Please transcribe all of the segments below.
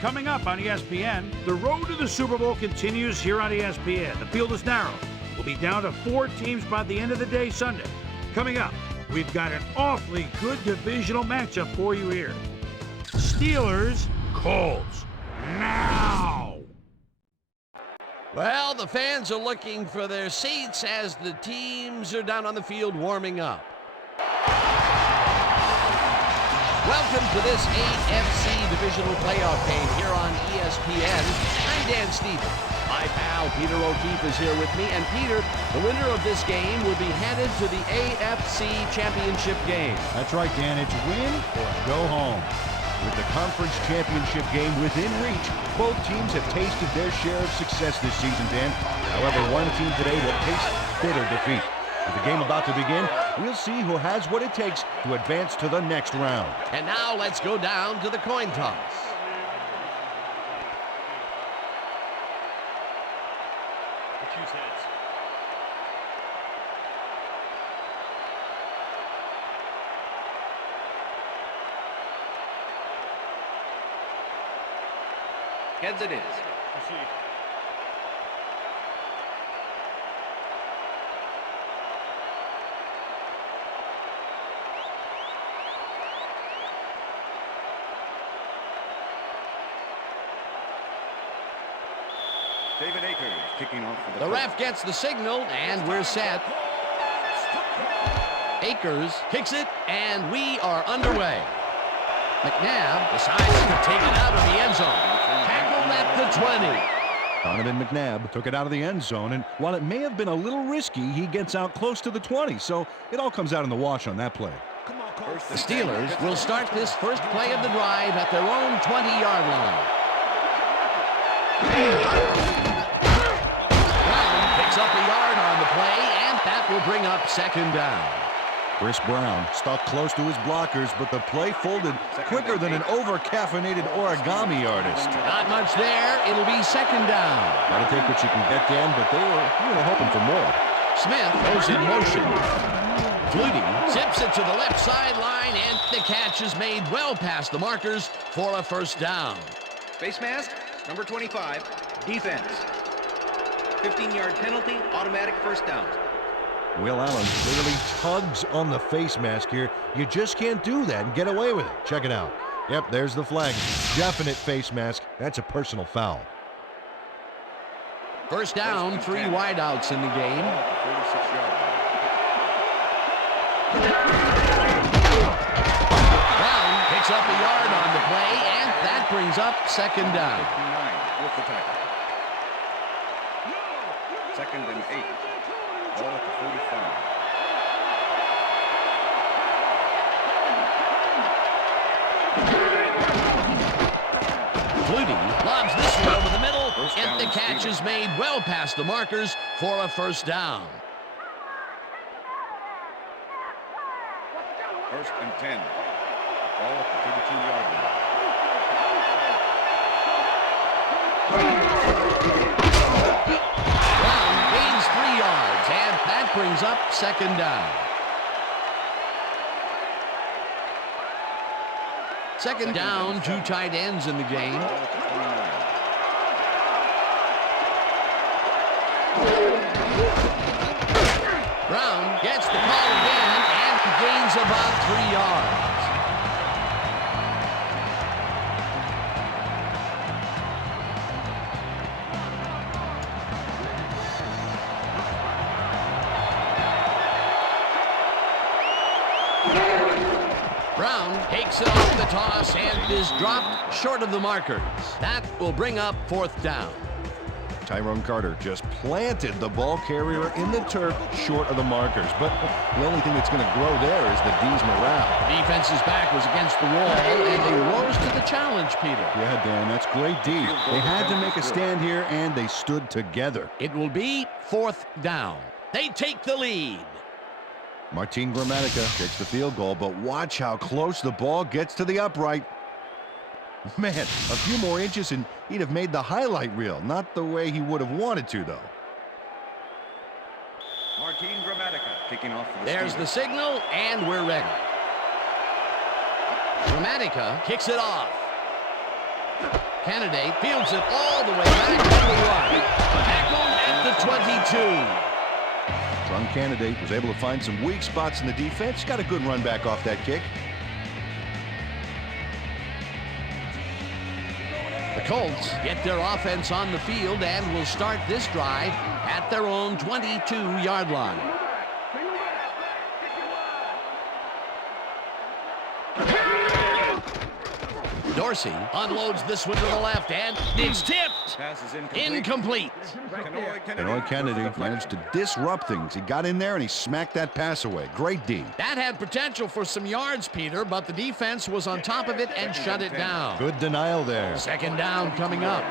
Coming up on ESPN, the road to the Super Bowl continues here on ESPN. The field is narrow. We'll be down to 4 teams by the end of the day Sunday. Coming up, we've got an awfully good divisional matchup for you here. Steelers, Colts, now! Well, the fans are looking for their seats as the teams are down on the field warming up. Welcome to this AFC Divisional Playoff game here on ESPN. I'm Dan Stevens. My pal Peter O'Keefe is here with me. And Peter, the winner of this game will be headed to the AFC Championship game. That's right, Dan. It's win or go home. With the conference championship game within reach, both teams have tasted their share of success this season, Dan. However, one team today will taste bitter defeat. With the game about to begin, we'll see who has what it takes to advance to the next round. And now let's go down to the coin toss. Choose heads. Heads it is. Proceed. David Akers kicking off for The ref gets the signal, and we're set. Akers kicks it, and we are underway. McNabb decides to take it out of the end zone. Tackled at the 20. Donovan McNabb took it out of the end zone, and while it may have been a little risky, he gets out close to the 20, so it all comes out in the wash on that play. The Steelers will start this first play of the drive at their own 20-yard line. Brown picks up a yard on the play, and that will bring up second down. Chris Brown stuck close to his blockers, but the play folded quicker than an over-caffeinated origami artist. Not much there. It'll be second down. Gotta take what you can get, Dan, but they were hoping for more. Smith goes in motion. Flutie zips it to the left sideline, and the catch is made well past the markers for a first down. Face mask, number 25, defense. 15-yard penalty, automatic first down. Will Allen clearly tugs on the face mask here. You just can't do that and get away with it. Check it out. Yep, there's the flag. Definite face mask. That's a personal foul. First down, 3 wideouts in the game. Brown picks up a yard on the play, and that brings up second down. 59 with the tackle. Second and 8. Ball at the 45. Flutie lobs this one over the middle, and the catch is made well past the markers for a first down. First and 10. Ball at the 32-yard line. Brown gains 3 yards, and that brings up second down. Second down, 2 tight ends in the game. Brown gets the call again and gains about 3 yards. Brown takes it off the toss and is dropped short of the markers. That will bring up fourth down. Tyrone Carter just planted the ball carrier in the turf short of the markers. But the only thing that's going to grow there is the D's morale. The defense's back was against the wall, and they rose to the challenge, Peter. Yeah, Dan, that's great D. They had to make a stand here, and they stood together. It will be fourth down. They take the lead. Martin Gramatica takes the field goal, but watch how close the ball gets to the upright. Man, a few more inches and he'd have made the highlight reel. Not the way he would have wanted to, though. Martin Gramatica kicking off for the There's Steelers. the signal, and we're ready. Gramatica kicks it off. Candidate fields it all the way back to the run. Tackled at the 22. Strong Candidate was able to find some weak spots in the defense. Got a good run back off that kick. The Colts get their offense on the field and will start this drive at their own 22-yard line. Dorsey unloads this one to the left, and it's tipped. Pass is Incomplete. Illinois Kennedy managed to disrupt things. He got in there and he smacked that pass away. Great D. That had potential for some yards, Peter, but the defense was on top of it and shut it down. Good denial there. Second down coming up.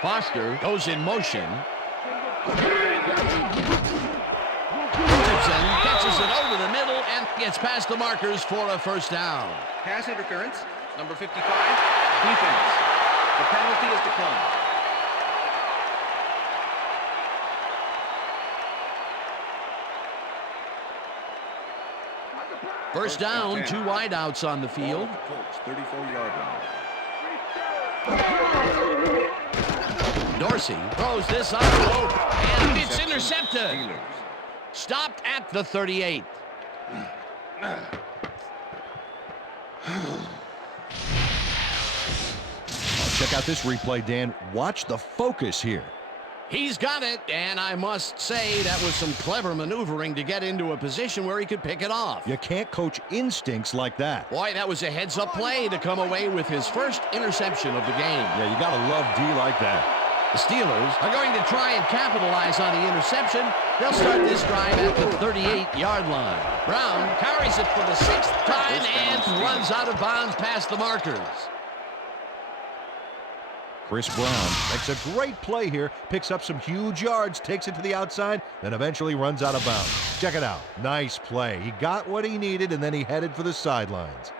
Foster goes in motion. Catches it over the middle and gets past the markers for a first down. Pass interference, number 55, defense. The penalty is declined. First down, 2 wideouts on the field. Colts, 34-yard line. Dorsey throws this on the rope, and it's intercepted. Stopped at the 38. Check out this replay, Dan. Watch the focus here. He's got it, and I must say that was some clever maneuvering to get into a position where he could pick it off. You can't coach instincts like that. Boy, that was a heads-up play to come away with his first interception of the game. Yeah, you gotta love D like that. The Steelers are going to try and capitalize on the interception. They'll start this drive at the 38-yard line. Brown carries it for the 6th time and runs out of bounds past the markers. Chris Brown makes a great play here, picks up some huge yards, takes it to the outside, then eventually runs out of bounds. Check it out. Nice play. He got what he needed, and then he headed for the sidelines.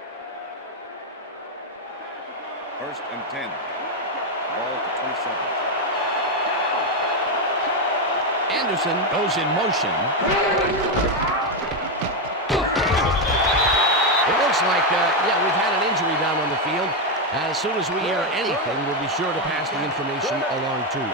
1st and 10. Ball at the 27. Anderson goes in motion. It looks like, we've had an injury down on the field. As soon as we hear anything, we'll be sure to pass the information along to you.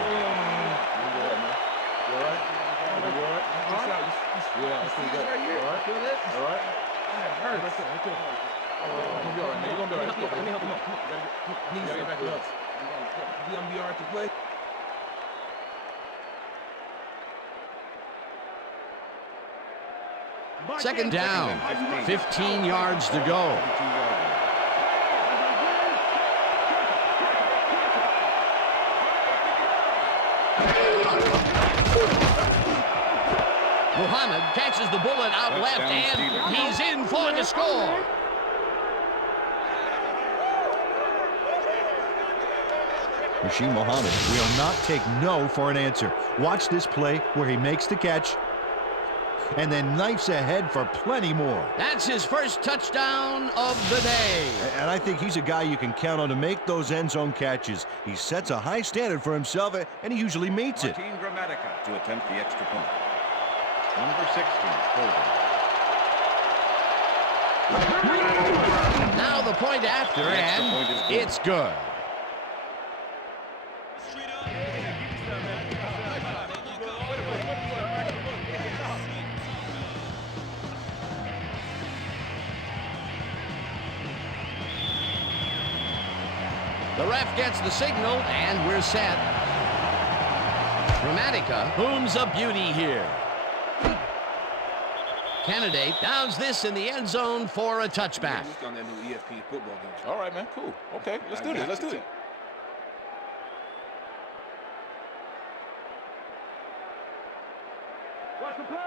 Second down, 15 yards to go. Muhammad catches the bullet out left, and he's in for the score. Rasheed Muhammad will not take no for an answer. Watch this play where he makes the catch and then knifes ahead for plenty more. That's his first touchdown of the day. And I think he's a guy you can count on to make those end zone catches. He sets a high standard for himself, and he usually meets it. Martin Gramatica to attempt the extra point. Number 16, Colton. Now the point after, and it's good. The ref gets the signal, and we're set. Gramatica booms a beauty here. Candidate downs this in the end zone for a touchback. All right, man. Cool. Okay, let's do this. Let's do it.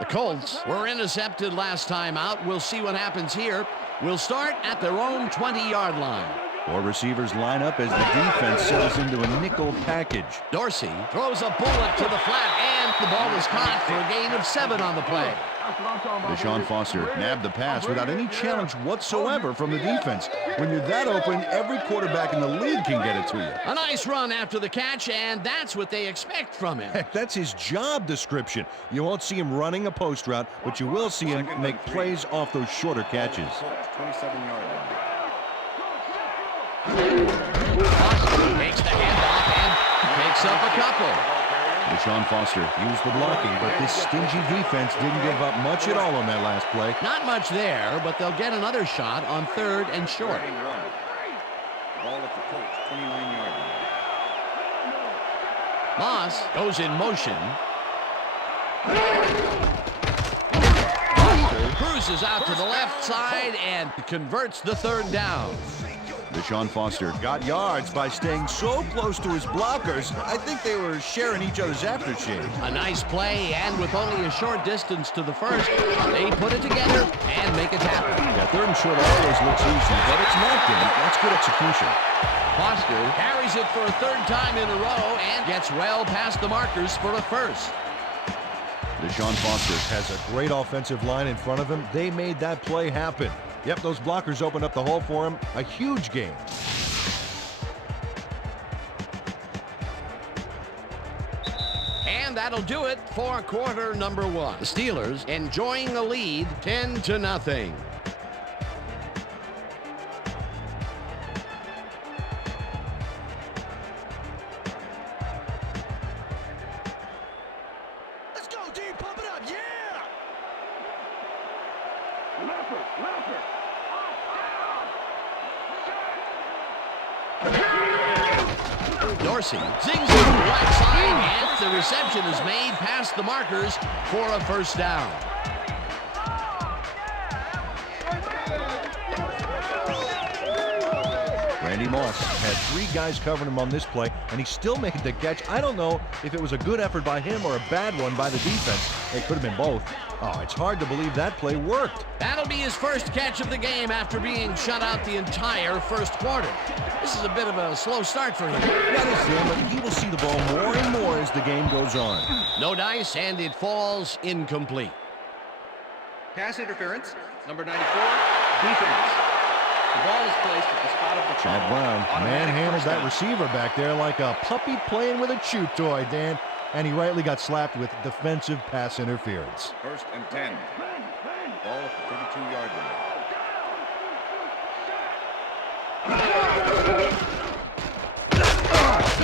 The Colts were intercepted last time out. We'll see what happens here. We'll start at their own 20-yard line. 4 receivers line up as the defense settles into a nickel package. Dorsey throws a bullet to the flat, and the ball is caught for a gain of 7 on the play. Deshaun Foster nabbed the pass without any challenge whatsoever from the defense. When you're that open, every quarterback in the league can get it to you. A nice run after the catch, and that's what they expect from him. Heck, that's his job description. You won't see him running a post route, but you will see him make plays off those shorter catches. 27-yard line. Takes the handoff and picks up a couple. Deshaun Foster used the blocking, but this stingy defense didn't give up much at all on that last play. Not much there, but they'll get another shot on 3rd and short. Ball at the Colts, 29-yard line. Moss goes in motion. Cruises out to the left side and converts the 3rd down. Deshaun Foster got yards by staying so close to his blockers, I think they were sharing each other's aftershave. A nice play, and with only a short distance to the 1st, they put it together and make it happen. Yeah, 3rd and short always looks easy, but it's not, Dan. That's good execution. Foster carries it for a 3rd time in a row and gets well past the markers for a 1st. Deshaun Foster has a great offensive line in front of him. They made that play happen. Yep, those blockers opened up the hole for him. A huge game. And that'll do it for quarter number 1. The Steelers enjoying the lead 10-0. Let's go, D. Pump it up. Yeah! Dorsey zings it to the right side, and the reception is made past the markers for a 1st down. Randy Moss had 3 guys covering him on this play, and he still made the catch. I don't know if it was a good effort by him or a bad one by the defense. It could have been both. Oh, it's hard to believe that play worked. That'll be his 1st catch of the game after being shut out the entire 1st quarter. This is a bit of a slow start for him. That is him, but he will see the ball more and more as the game goes on. No dice, and it falls incomplete. Pass interference, number 94, defense. The ball is placed at the spot of the Chad chalk. Brown Automatic manhandled first that down. receiver back there like a puppy playing with a chew toy, Dan. And he rightly got slapped with defensive pass interference. 1st and 10. Ball at the 32-yard line.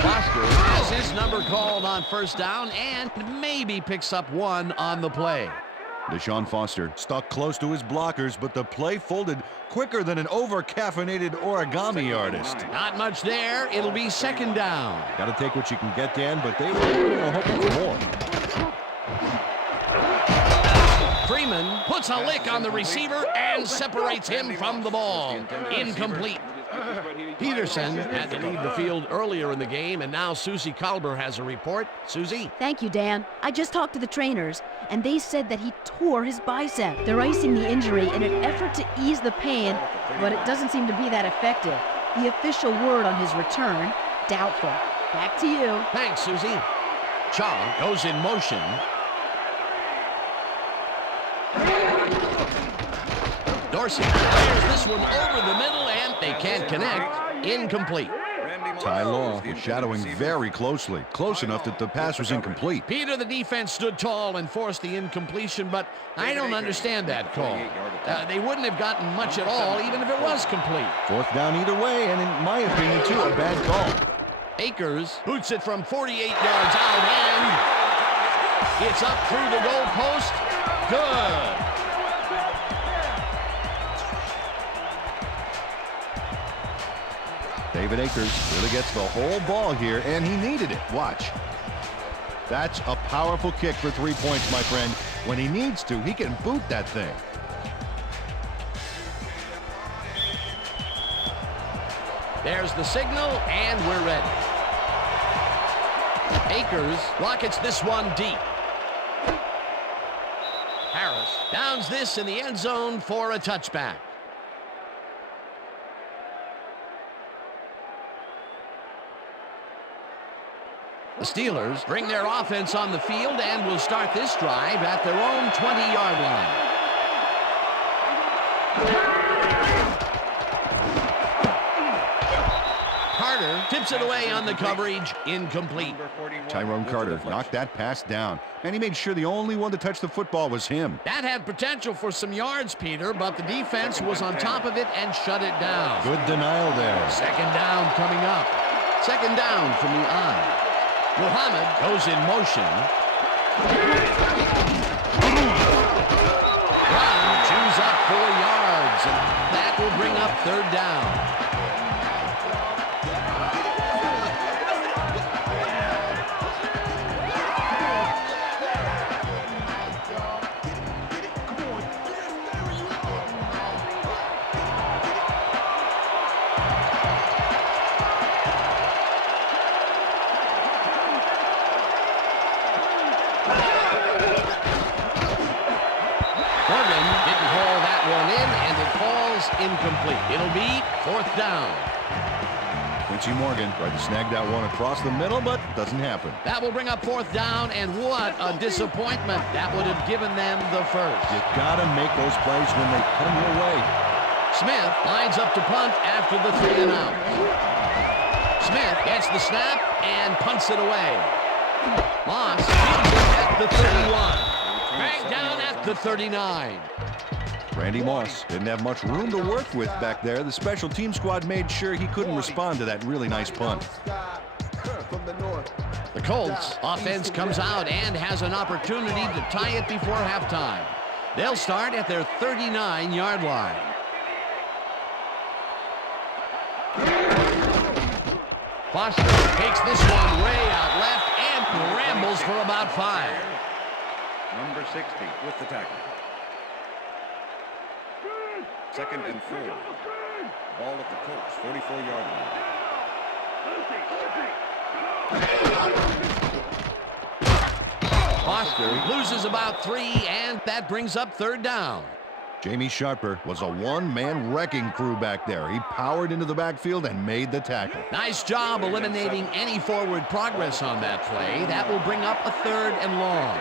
Foster has his number called on 1st down and maybe picks up 1 on the play. Deshaun Foster stuck close to his blockers, but the play folded quicker than an over-caffeinated origami artist. Not much there. It'll be 2nd down. Got to take what you can get, Dan, but they were hoping for more. Freeman puts a lick on the receiver and separates him from the ball. Incomplete. Peterson had to leave the field earlier in the game, and now Susie Kalber has a report. Susie? Thank you, Dan. I just talked to the trainers, and they said that he tore his bicep. They're icing the injury in an effort to ease the pain, but it doesn't seem to be that effective. The official word on his return, doubtful. Back to you. Thanks, Susie. Shaw goes in motion. Dorsey fires this one over the middle, and they can't connect. Incomplete. Ty Law shadowing very closely, close enough that the pass was incomplete. Peter, the defense stood tall and forced the incompletion, but I don't understand that call. They wouldn't have gotten much at all, even if it was complete. 4th down either way, and in my opinion, too, a bad call. Akers boots it from 48 yards out, and it's up through the goalpost. Good. David Akers really gets the whole ball here, and he needed it. Watch. That's a powerful kick for 3 points, my friend. When he needs to, he can boot that thing. There's the signal, and we're ready. Akers rockets this one deep. Harris downs this in the end zone for a touchback. The Steelers bring their offense on the field and will start this drive at their own 20-yard line. Carter tips it away on the coverage, incomplete. Tyrone Carter knocked that pass down, and he made sure the only one to touch the football was him. That had potential for some yards, Peter, but the defense was on top of it and shut it down. Good denial there. Second down coming up. Second down from the eye. Muhammad goes in motion. Brown chews up 4 yards, and that will bring up third down. Incomplete. It'll be fourth down. Quincy Morgan tried to snag that one across the middle, but doesn't happen. That will bring up fourth down, and what a disappointment. That would have given them the first. You gotta make those plays when they come your way. Smith lines up to punt after the 3 and out. Smith gets the snap and punts it away. Moss fields it at the 31. Dragged down at the 39. Randy Moss didn't have much room to work with back there. The special team squad made sure he couldn't respond to that really nice punt. The Colts offense comes out and has an opportunity to tie it before halftime. They'll start at their 39-yard line. Foster takes this one way out left and rambles for about 5. Number 60 with the tackle. Second and 4. Ball at the Colts, 44-yard line. Foster loses about 3, and that brings up third down. Jamie Sharper was a one-man wrecking crew back there. He powered into the backfield and made the tackle. Nice job eliminating any forward progress on that play. That will bring up a third and long.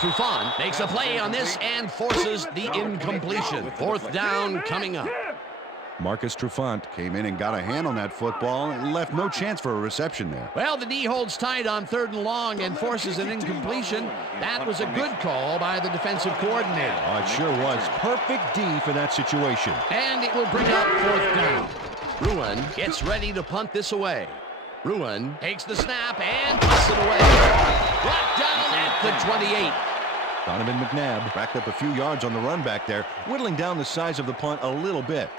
Trufant makes a play on this and forces the incompletion. Fourth down coming up. Marcus Trufant came in and got a hand on that football and left no chance for a reception there. Well, the D holds tight on third and long and forces an incompletion. That was a good call by the defensive coordinator. Oh, it sure was. Perfect D for that situation. And it will bring up fourth down. Ruin gets ready to punt this away. Ruin takes the snap and punts it away. Brought down at the 28. Donovan McNabb racked up a few yards on the run back there, whittling down the size of the punt a little bit.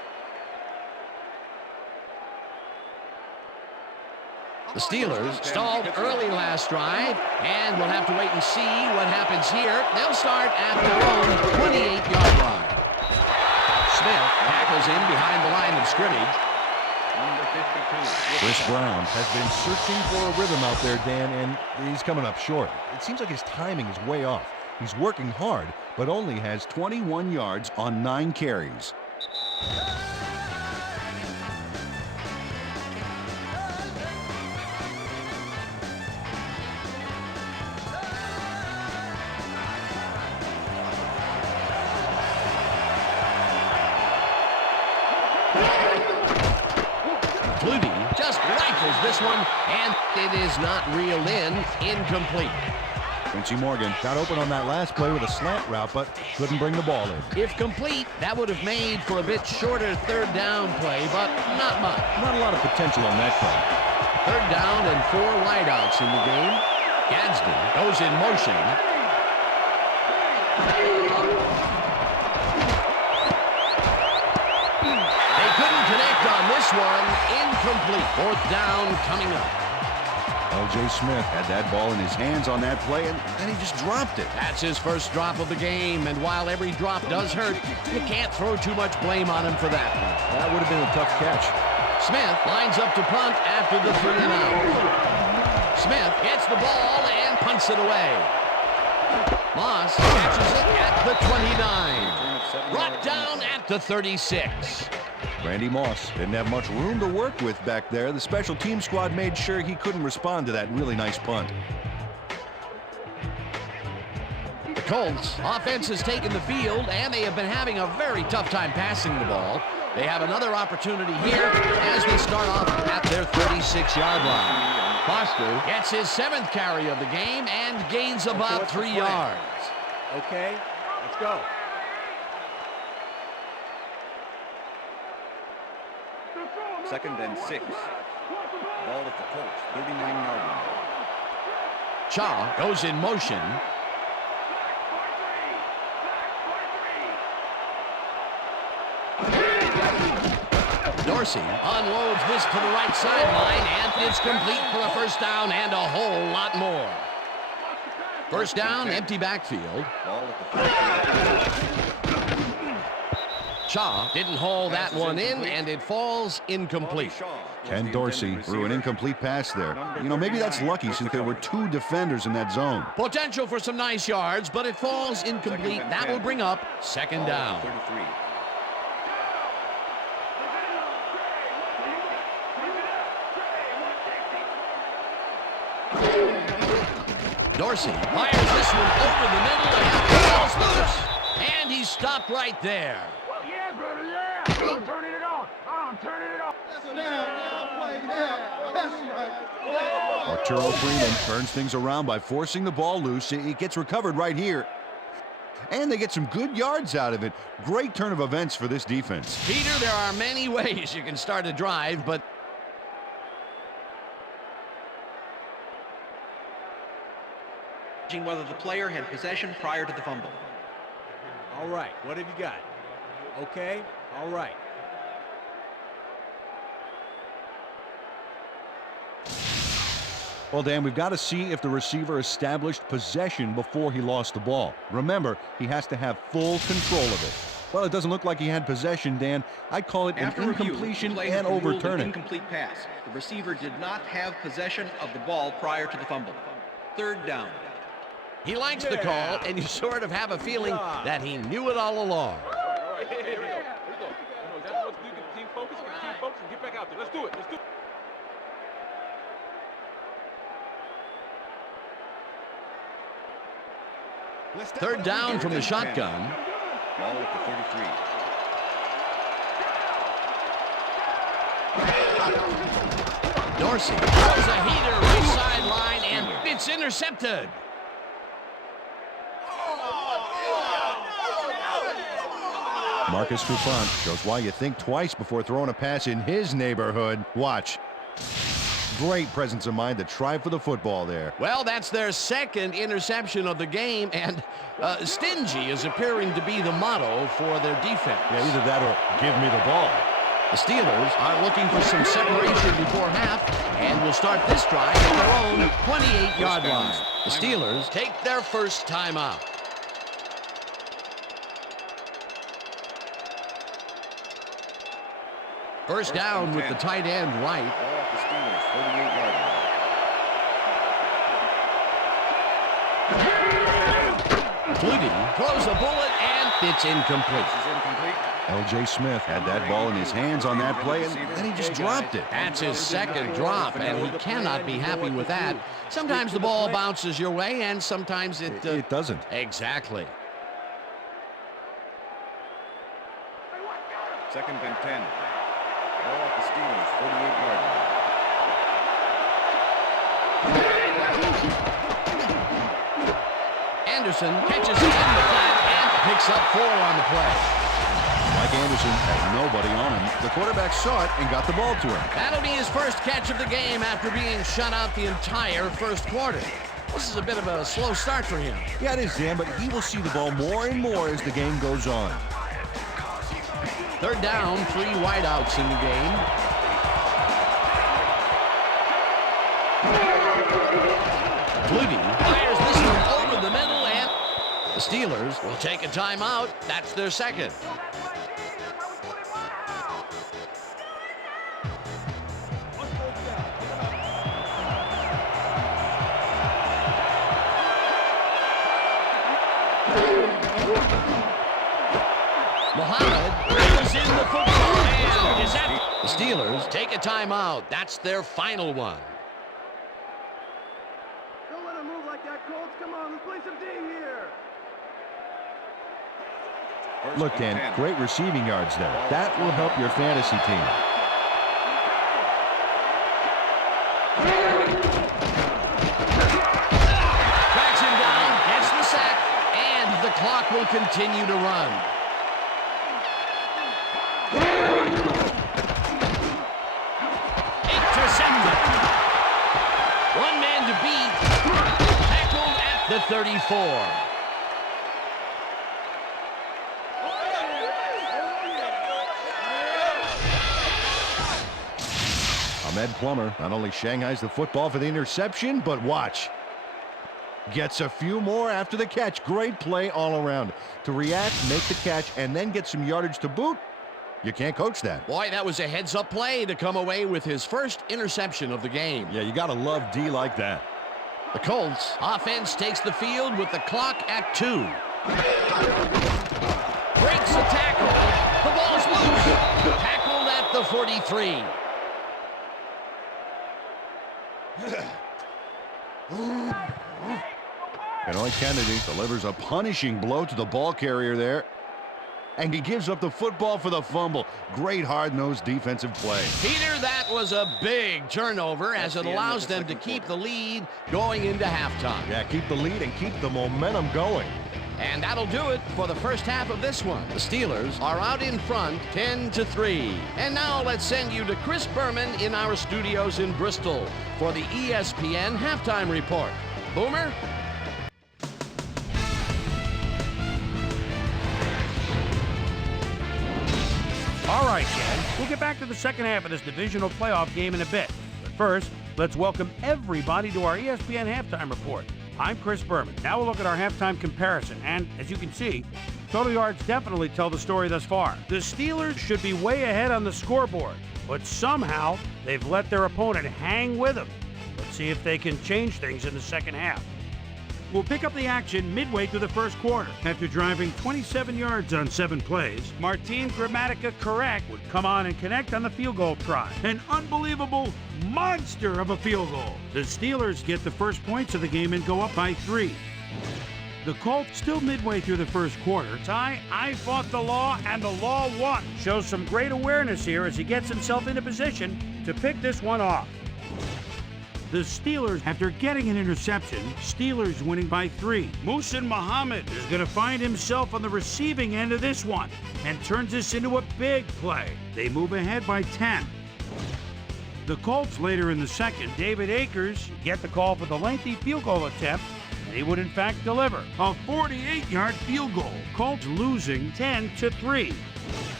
The Steelers stalled early last drive, and we'll have to wait and see what happens here. They'll start at their own 28-yard line. Smith tackles in behind the line of scrimmage. Number 52. Chris Brown has been searching for a rhythm out there, Dan, and he's coming up short. It seems like his timing is way off. He's working hard, but only has 21 yards on 9 carries. Just rifles this one, and it is not reeled in. Incomplete. Quincy Morgan got open on that last play with a slant route, but couldn't bring the ball in. If complete, that would have made for a bit shorter third down play, but not much. Not a lot of potential on that play. Third down and 4 wideouts in the game. Gadsden goes in motion. They couldn't connect on this one. Incomplete. Fourth down coming up. L.J. Smith had that ball in his hands on that play, and then he just dropped it. That's his first drop of the game, and while every drop does hurt, you can't throw too much blame on him for that one. That would have been a tough catch. Smith lines up to punt after the 3 and out. Smith gets the ball and punts it away. Moss catches it at the 29. Brought down at the 36. Randy Moss didn't have much room to work with back there. The special team squad made sure he couldn't respond to that really nice punt. The Colts offense has taken the field, and they have been having a very tough time passing the ball. They have another opportunity here as they start off at their 36-yard line. Foster gets his 7th carry of the game and gains about 3 yards. Okay, let's go. Second and 6. Ball at the Colts, 39-yard line. Shaw goes in motion. Dorsey unloads this to the right sideline, and it's complete for a first down and a whole lot more. First down, empty backfield. Shaw didn't haul that one in, and it falls incomplete. Ken Dorsey threw an incomplete pass there. You know, maybe that's lucky since there were 2 defenders in that zone. Potential for some nice yards, but it falls incomplete. That will bring up second down. Dorsey fires this one over the middle and falls loose. And he's stopped right there. Well, yeah, brother, yeah. I'm turning it on. I'm turning it on. Arturo Freeman turns things around by forcing the ball loose. It gets recovered right here. And they get some good yards out of it. Great turn of events for this defense. Peter, there are many ways you can start a drive, but Whether the player had possession prior to the fumble. All right, what have you got? Okay, all right. Well, Dan, we've got to see if the receiver established possession before he lost the ball. Remember, he has to have full control of it. Well, it doesn't look like he had possession, Dan. I'd call it an incompletion and overturn it. Incomplete pass. The receiver did not have possession of the ball prior to the fumble. Third down. he likes the call, and you sort of have a feeling that he knew it all along. Here we go. You know exactly what to do. Get the team focused, and get back out there. Let's do it. Third down from the shotgun. Ball at the 33. Dorsey throws a heater right sideline, and it's intercepted. Marcus Coupon shows why you think twice before throwing a pass in his neighborhood. Watch. Great presence of mind to try for the football there. Well, that's their 2nd interception of the game, and stingy is appearing to be the motto for their defense. Yeah, either that or give me the ball. The Steelers are looking for some separation before half, and will start this drive at their own 28-yard line. The Steelers take their first timeout. First down with the tight end right. The Steelers, 48-yard line. Flutie throws a bullet, and it's incomplete. L.J. Smith had that ball in his hands on that play, and then he just dropped it. That's his 2nd drop, and he cannot be happy with that. Sometimes the ball bounces your way, and sometimes it doesn't. Exactly. Second and 10. Ball at the Steelers, 48-yard line. Anderson catches it in the flat and picks up 4 on the play. Mike Anderson had nobody on him. The quarterback saw it and got the ball to him. That'll be his first catch of the game after being shut out the entire first quarter. This is a bit of a slow start for him. Yeah, it is, Dan, but he will see the ball more and more as the game goes on. Third down, 3 wideouts in the game. Flutie fires this one over the middle, and the Steelers will take a timeout. That's their 2nd. Muhammad brings in the football, and Is that the Steelers take a timeout? That's their final one. Don't let him move like that, Colts. Come on, let's play some D here. Look, Dan, great receiving yards there. That will help your fantasy team. Tracks him down, gets the sack, and the clock will continue to run. Intercepted. One man to beat. Tackled at the 34. Ahmed Plummer not only shanghais the football for the interception, but watch. Gets a few more after the catch. Great play all around. To react, make the catch, and then get some yardage to boot. You can't coach that. Boy, that was a heads-up play to come away with his first interception of the game. Yeah, you got to love D like that. The Colts offense takes the field with the clock at 2. Breaks the tackle. The ball's loose. Tackled at the 43. Benoit Kennedy delivers a punishing blow to the ball carrier there. And he gives up the football for the fumble. Great hard-nosed defensive play. Peter, that was a big turnover as it allows them to keep the lead going into halftime. Yeah, keep the lead and keep the momentum going. And that'll do it for the first half of this one. The Steelers are out in front 10-3. And now let's send you to Chris Berman in our studios in Bristol for the ESPN halftime report. Boomer? All right, Jen, we'll get back to the second half of this divisional playoff game in a bit. But first, let's welcome everybody to our ESPN halftime report. I'm Chris Berman. Now we'll look at our halftime comparison. And as you can see, total yards definitely tell the story thus far. The Steelers should be way ahead on the scoreboard, but somehow they've let their opponent hang with them. Let's see if they can change things in the second half. We'll pick up the action midway through the first quarter. After driving 27 yards on 7 plays, Martin Gramatica Correct would come on and connect on the field goal try. An unbelievable monster of a field goal. The Steelers get the first points of the game and go up by 3. The Colts, still midway through the first quarter. I fought the law and the law won. Shows some great awareness here as he gets himself into position to pick this one off. The Steelers, after getting an interception, Steelers winning by 3. Muhsin Muhammad is going to find himself on the receiving end of this one and turns this into a big play. They move ahead by 10. The Colts later in the second, David Akers get the call for the lengthy field goal attempt, and he would in fact deliver a 48-yard field goal. Colts losing 10-3.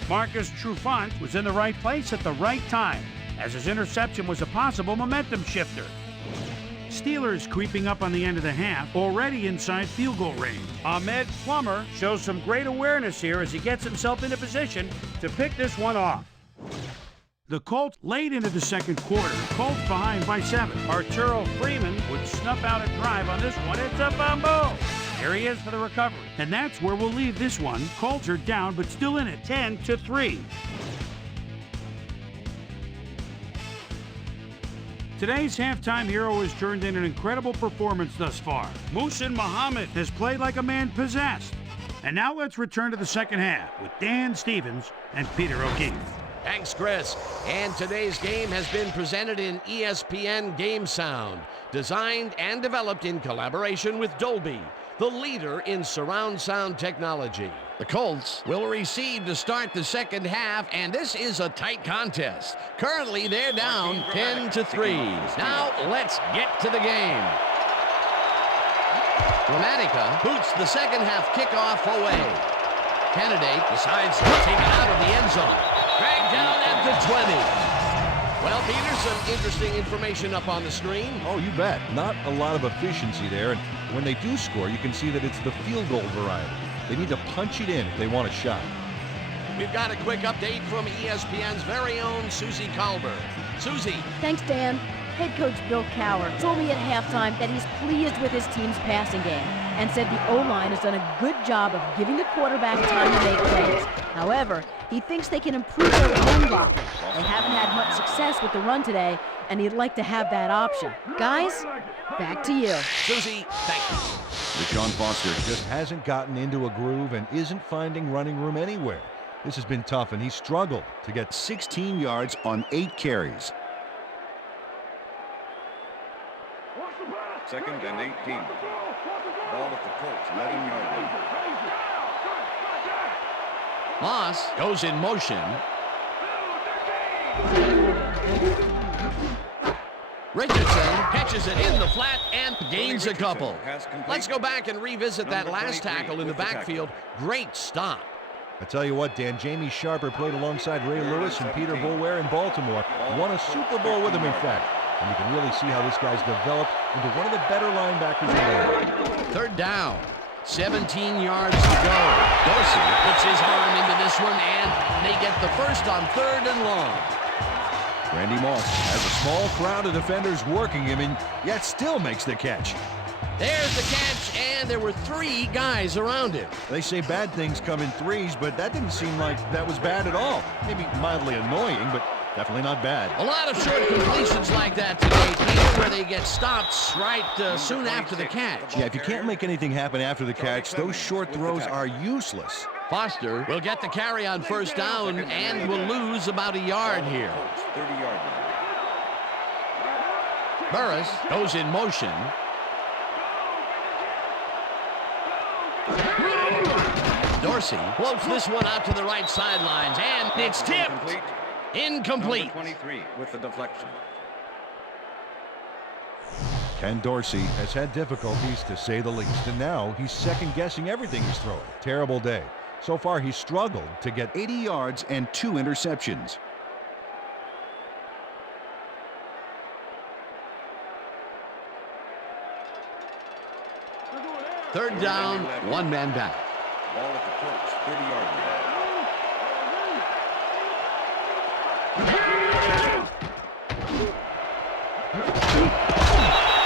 Marcus Trufant was in the right place at the right time, as his interception was a possible momentum shifter. Steelers creeping up on the end of the half, already inside field goal range. Ahmed Plummer shows some great awareness here as he gets himself into position to pick this one off. The Colts late into the second quarter, Colts behind by 7. Arturo Freeman would snuff out a drive on this one. It's a bumble. Here he is for the recovery. And that's where we'll leave this one. Colts are down, but still in it, 10-3. Today's halftime hero has turned in an incredible performance thus far. Muhsin Muhammad has played like a man possessed. And now let's return to the second half with Dan Stevens and Peter O'Keefe. Thanks, Chris. And today's game has been presented in ESPN Game Sound, designed and developed in collaboration with Dolby, the leader in surround sound technology. The Colts will receive to start the second half, and this is a tight contest. Currently, they're down 10-3. Now, let's get to the game. Gramatica boots the second half kickoff away. Kennedy decides to take it out of the end zone. Dragged down at the 20. Well, Peter, some interesting information up on the screen. Oh, you bet. Not a lot of efficiency there, and when they do score, you can see that it's the field goal variety. They need to punch it in if they want a shot. We've got a quick update from ESPN's very own Susie Colbert. Susie. Thanks, Dan. Head coach Bill Cowher told me at halftime that he's pleased with his team's passing game. and said the O-line has done a good job of giving the quarterback time to make plays. However, he thinks they can improve their run blocking. They haven't had much success with the run today, and he'd like to have that option. Guys, back to you. Susie, thank you. Deshaun Foster just hasn't gotten into a groove and isn't finding running room anywhere. This has been tough, and he struggled to get 16 yards on 8 carries. Second and 18. Ball at the Colts, 11-yard line. Moss goes in motion. Richardson catches it in the flat and gains a couple. Let's go back and revisit that last tackle in the backfield. Great stop. I tell you what, Dan, Jamie Sharper played alongside Ray Lewis and Peter Boulware in Baltimore. Won a Super Bowl with him, in fact. And you can really see how this guy's developed into one of the better linebackers in the league. Third down, 17 yards to go. Dorsey puts his arm into this one, and they get the first on 3rd and long. Randy Moss has a small crowd of defenders working him, and yet still makes the catch. There's the catch, and there were 3 guys around him. They say bad things come in threes, but that didn't seem like that was bad at all. Maybe mildly annoying, but definitely not bad. A lot of short completions like that today, Peter, where they get stopped right soon after the catch. Yeah, if you can't make anything happen after the catch, those short throws are useless. Foster will get the carry on 1st down and will lose about a yard here. 30-yard line. Burris goes in motion. Dorsey floats this one out to the right sidelines, and it's tipped. Incomplete. Number 23 with the deflection. Ken Dorsey has had difficulties, to say the least, and now he's second-guessing everything he's throwing. Terrible day. So far, he's struggled to get 80 yards and 2 interceptions. Third down, 1 man back. Ball at the Colts, 30-yard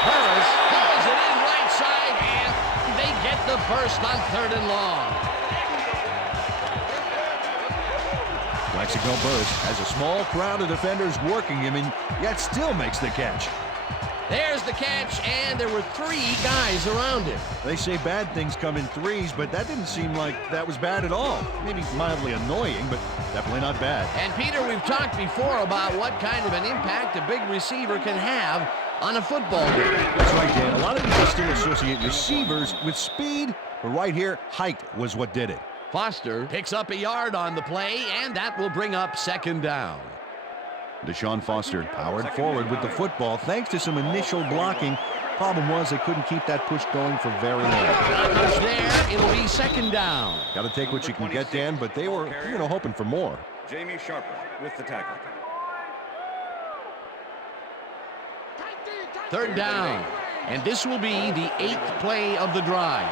Burris hauls it in right side, and they get the first on 3rd and long. Plaxico Burris has a small crowd of defenders working him, and yet still makes the catch. There's the catch, and there were 3 guys around him. They say bad things come in threes, but that didn't seem like that was bad at all. Maybe mildly annoying, but definitely not bad. And Peter, we've talked before about what kind of an impact a big receiver can have on a football game. That's right, Dan. A lot of people still associate receivers with speed, but right here, height was what did it. Foster picks up a yard on the play, and that will bring up 2nd down. Deshaun Foster powered forward with the football thanks to some initial blocking. Problem was they couldn't keep that push going for very long. Not much there. It'll be 2nd down. Got to take what you can get, Dan, but they were, hoping for more. Jamie Sharper with the tackle. 3rd down, and this will be the 8th play of the drive.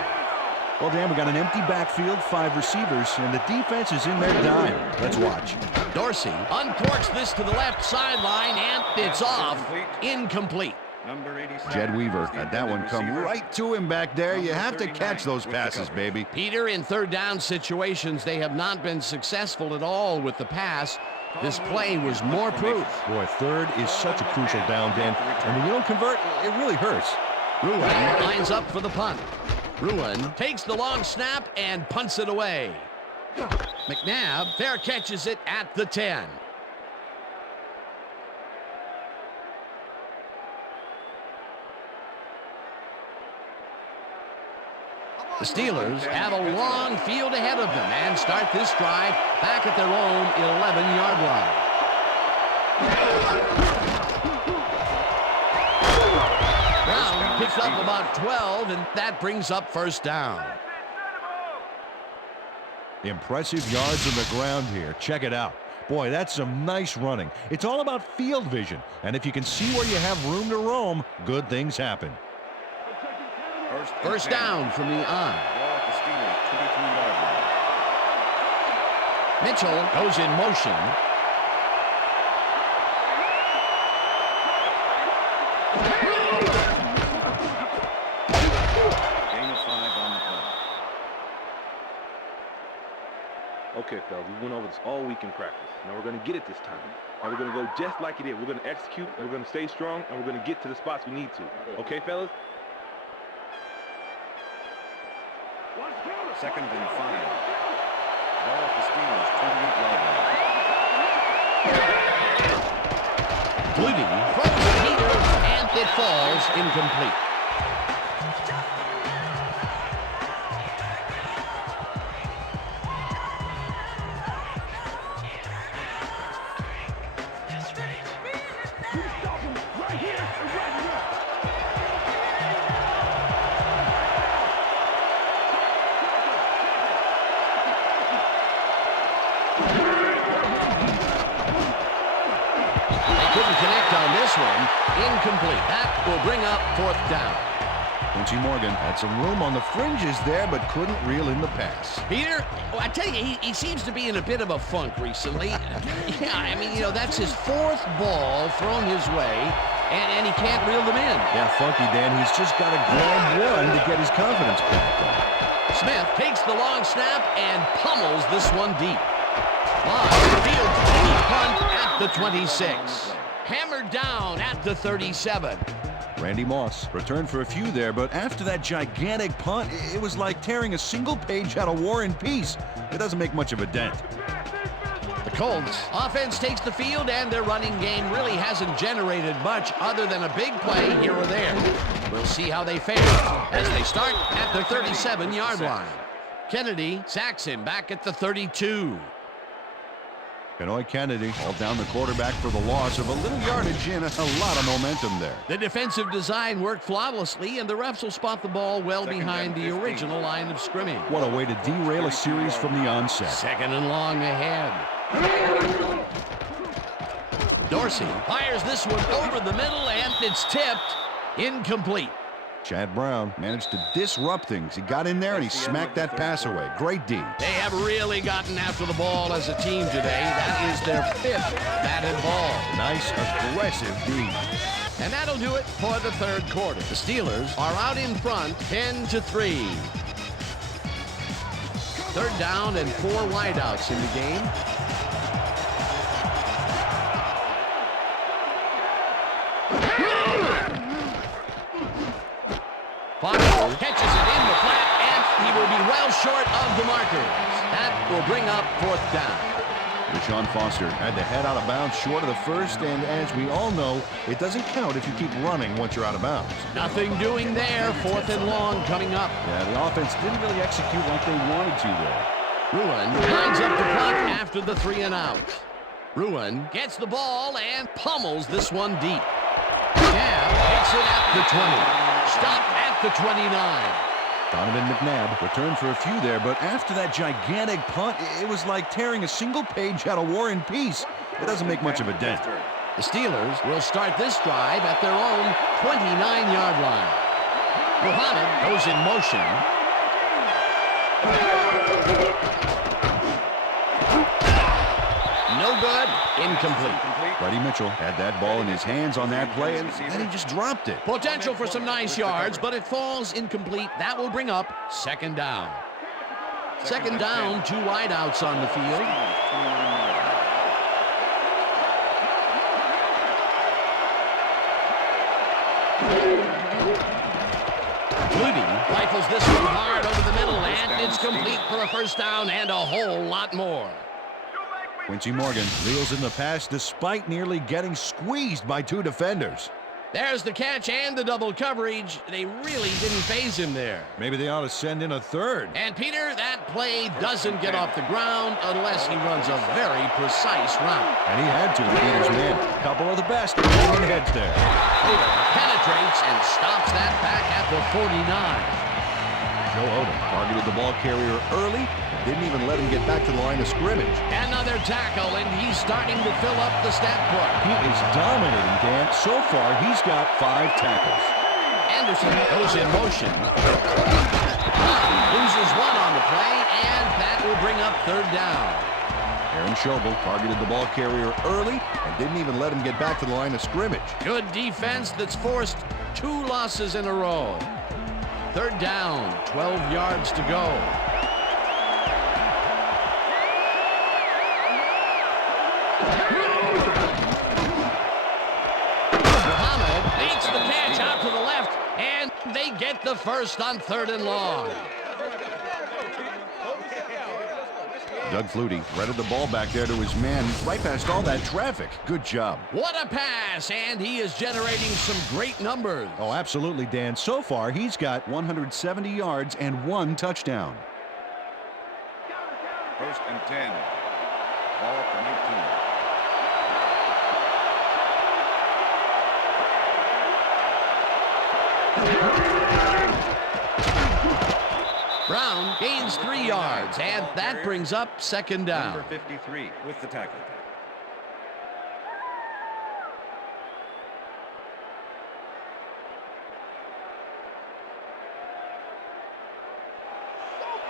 Well, Dan, we got an empty backfield, 5 receivers, and the defense is in their dime. Let's watch. Dorsey uncorks this to the left sideline, and it's off. Incomplete. Number 86. Jed Weaver had that one come right to him back there. You have to catch those passes, baby. Peter, in 3rd down situations, they have not been successful at all with the pass. This play was more proof. Boy, 3rd is such a crucial down, Dan. And when you don't convert, it really hurts. Ruin lines up for the punt. Ruin takes the long snap and punts it away. McNabb fair catches it at the 10. The Steelers have a long field ahead of them and start this drive back at their own 11-yard line. Brown picks up about 12, and that brings up 1st down. Impressive yards on the ground here. Check it out. Boy, that's some nice running. It's all about field vision. And if you can see where you have room to roam, good things happen. 1st down from the eye. Mitchell goes in motion. Gain of 5 Okay, fellas, we went over this all week in practice. Now we're going to get it this time. And we're going to go just like it is. We're going to execute, and we're going to stay strong, and we're going to get to the spots we need to. Okay, fellas? Second and 5. Ball at the Steelers' 28-yard line. Flutie throws a heater, and it falls incomplete. Incomplete. That will bring up 4th down. Quincy Morgan had some room on the fringes there, but couldn't reel in the pass. Peter, I tell you, he seems to be in a bit of a funk recently. Yeah, I mean, you know, that's his 4th ball thrown his way, and he can't reel them in. Yeah, funky, Dan. He's just got to grab one to get his confidence back. Smith takes the long snap and pummels this one deep. Long field punt at the 26. Hammered down at the 37. Randy Moss returned for a few there, but after that gigantic punt, it was like tearing a single page out of War and Peace. It doesn't make much of a dent. The Colts offense takes the field, and their running game really hasn't generated much other than a big play here or there. We'll see how they fare as they start at the 37-yard line. Kennedy sacks him back at the 32. Kenoy Kennedy hauled down the quarterback for the loss of a little yardage and a lot of momentum there. The defensive design worked flawlessly, and the refs will spot the ball well behind the original line of scrimmage. What a way to derail a series from the onset. 2nd and long ahead. Dorsey fires this one over the middle, and it's tipped. Incomplete. Chad Brown managed to disrupt things. He got in there and he smacked that pass away. Great D. They have really gotten after the ball as a team today. That is their 5th batted ball. Nice, aggressive D. And that'll do it for the 3rd quarter. The Steelers are out in front, 10-3. 3rd down and 4 wideouts in the game. Foster catches it in the flat, and he will be well short of the markers. That will bring up 4th down. Deshaun Foster had to head out of bounds short of the first, and as we all know, it doesn't count if you keep running once you're out of bounds. Nothing doing there. 4th and long coming up. Yeah, the offense didn't really execute like they wanted to there. Ruin lines up the punt after the 3 and out. Ruin gets the ball and pummels this one deep. McNabb takes it at the 20. Stopped at the 29. Donovan McNabb returned for a few there, but after that gigantic punt, it was like tearing a single page out of War and Peace. It doesn't make much of a dent. The Steelers will start this drive at their own 29-yard line. Muhammad goes in motion. No good. Incomplete. Freddie Mitchell had that ball in his hands on that play, and then he just dropped it. Potential for some nice yards, but it falls incomplete. That will bring up 2nd down. 2nd down, 2 wideouts on the field. Flutie rifles this one hard over the middle, and it's complete for a 1st down and a whole lot more. Quincy Morgan reels in the pass despite nearly getting squeezed by 2 defenders. There's the catch and the double coverage. They really didn't phase him there. Maybe they ought to send in a 3rd. And Peter, that play doesn't get off the ground unless he runs a very precise route. And he had to, Peter's man. Couple of the best hanging heads there. Peter penetrates and stops that back at the 49. Joe Odom targeted the ball carrier early and didn't even let him get back to the line of scrimmage. Another tackle, and he's starting to fill up the stat book. He is dominating, Dan. So far, he's got 5 tackles. Anderson goes in motion. Loses one on the play, and that will bring up 3rd down. Aaron Schobel targeted the ball carrier early and didn't even let him get back to the line of scrimmage. Good defense that's forced 2 losses in a row. 3rd down, 12 yards to go. Muhammad makes the catch out to the left, and they get the first on 3rd and long. Doug Flutie threaded the ball back there to his man right past all that traffic. Good job. What a pass, and he is generating some great numbers. Oh, absolutely, Dan. So far, he's got 170 yards and 1 touchdown. 1st and 10. Ball at the 19. Brown gains 3 yards, and that brings up 2nd down. Number 53 with the tackle.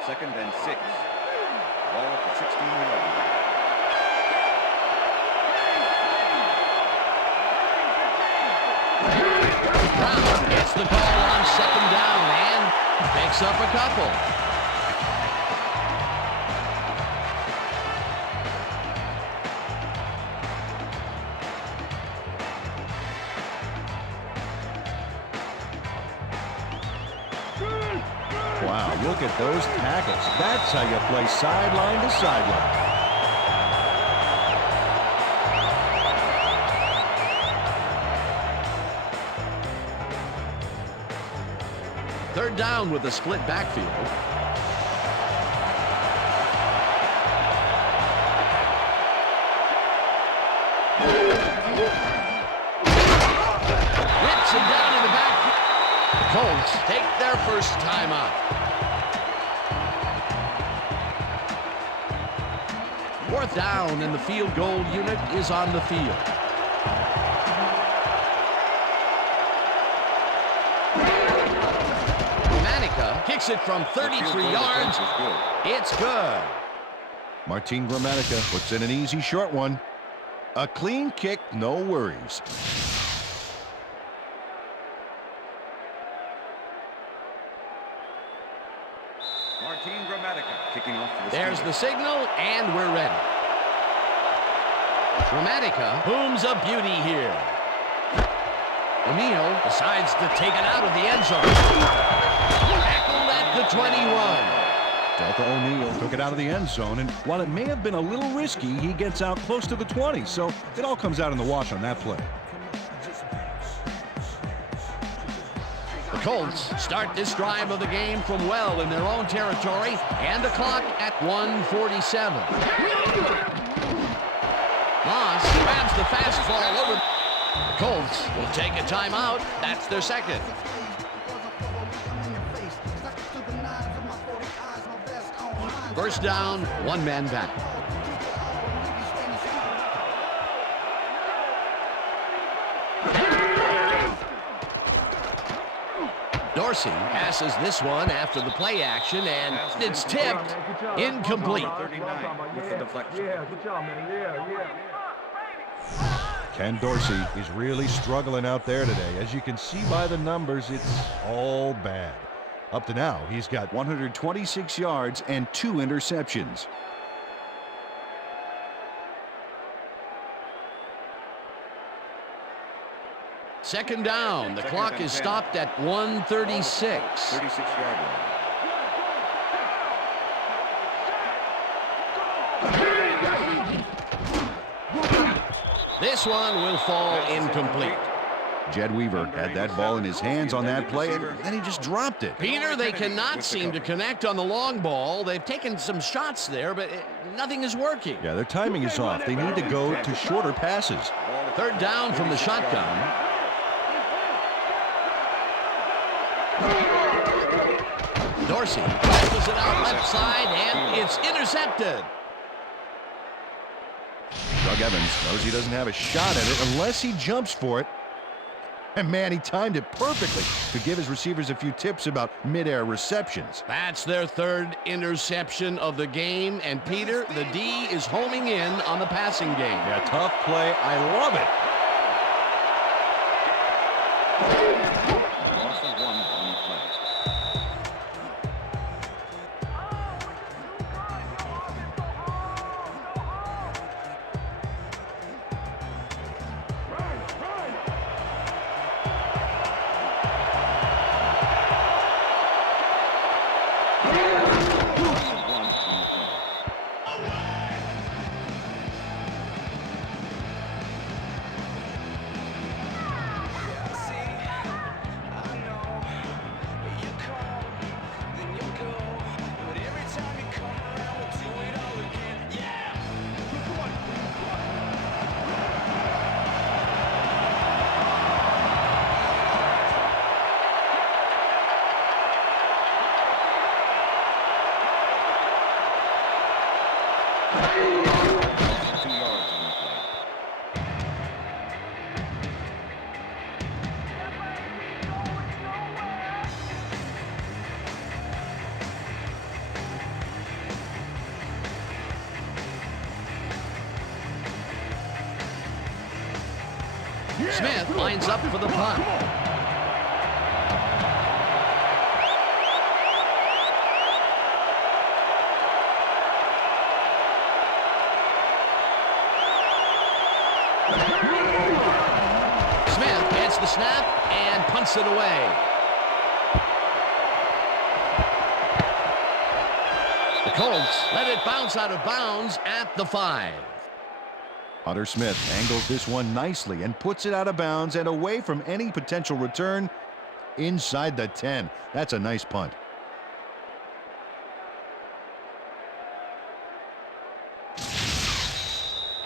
Second and 6. Ball at the 16-yard line. Brown gets the call on 2nd down and picks up a couple. Wow, look at those tackles. That's how you play sideline to sideline. Third down with a split backfield. Rips him down in the backfield. The Colts take their first timeout. 4th down, and the field goal unit is on the field. Kicks it from 33 yards. It's good. Martin Gramatica puts in an easy short one. A clean kick, no worries. Martin Gramatica kicking off for the There's the signal, and we're ready. Gramatica booms a beauty here. O'Neal decides to take it out of the end zone. Tackled at the 21. Delta O'Neal took it out of the end zone, and while it may have been a little risky, he gets out close to the 20, so it all comes out in the wash on that play. The Colts start this drive of the game from well in their own territory, and the clock at 1:47. Moss grabs the fastball over. The Colts will take a timeout. That's their second. First down, 1 man back. Dorsey passes this one after the play action, and it's tipped incomplete. 39 with the deflection. Yeah, good job, man. Yeah. Ken Dorsey is really struggling out there today. As you can see by the numbers, it's all bad. Up to now, he's got 126 yards and 2 interceptions. Second down. The clock is stopped at 1:36. 36-yard line. This one will fall incomplete. Jed Weaver had that ball in his hands on that play, and then he just dropped it. Peter, they cannot seem to connect on the long ball. They've taken some shots there, but nothing is working. Yeah, their timing is off. They need to go to shorter passes. Third down from the shotgun. Dorsey pushes it out left side, and it's intercepted. Doug Evans knows he doesn't have a shot at it unless he jumps for it. And man, he timed it perfectly to give his receivers a few tips about mid-air receptions. That's their third interception of the game, and Peter, the D is homing in on the passing game. Yeah, tough play. I love it. Loss of 1 on the play. 2 yards on that play. Smith lines up for the punt. Smith gets the snap and punts it away. The Colts let it bounce out of bounds at the 5. Hunter Smith angles this one nicely and puts it out of bounds and away from any potential return inside the 10. That's a nice punt.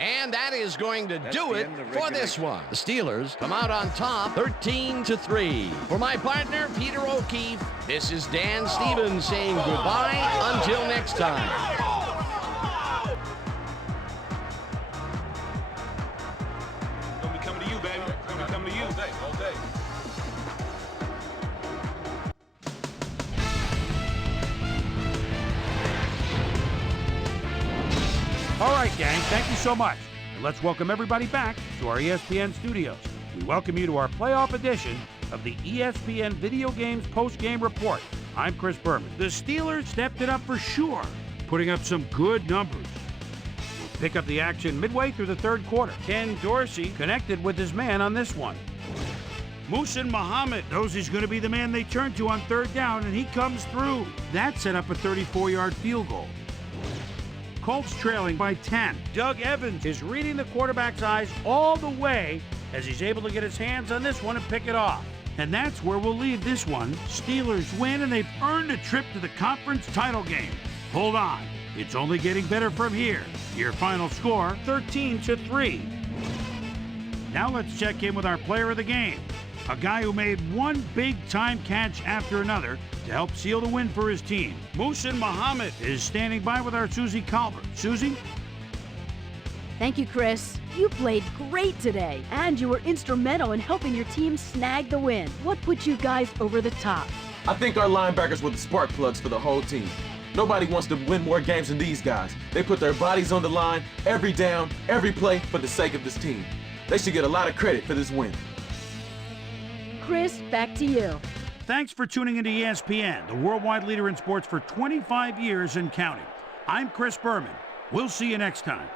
And that is going to do it for this one. The Steelers come out on top 13-3. For my partner, Peter O'Keefe, this is Dan Stevens saying goodbye until next time. Gonna be coming to you, baby. Gonna be coming to you. All day, all day. All right, gang, thank you so much. And let's welcome everybody back to our ESPN studios. We welcome you to our playoff edition of the ESPN Video Games Post-Game Report. I'm Chris Berman. The Steelers stepped it up for sure, putting up some good numbers. We'll pick up the action midway through the third quarter. Ken Dorsey connected with his man on this one. Muhsin Muhammad knows he's going to be the man they turn to on third down, and he comes through. That set up a 34-yard field goal. Colts trailing by 10. Doug Evans is reading the quarterback's eyes all the way as he's able to get his hands on this one and pick it off. And that's where we'll leave this one. Steelers win, and they've earned a trip to the conference title game. Hold on, it's only getting better from here. Your final score, 13-3. Now let's check in with our player of the game, a guy who made one big-time catch after another to help seal the win for his team. Muhsin Muhammad is standing by with our Susie Colbert. Susie? Thank you, Chris. You played great today, and you were instrumental in helping your team snag the win. What put you guys over the top? I think our linebackers were the spark plugs for the whole team. Nobody wants to win more games than these guys. They put their bodies on the line every down, every play for the sake of this team. They should get a lot of credit for this win. Chris, back to you. Thanks for tuning into ESPN, the worldwide leader in sports for 25 years and counting. I'm Chris Berman. We'll see you next time.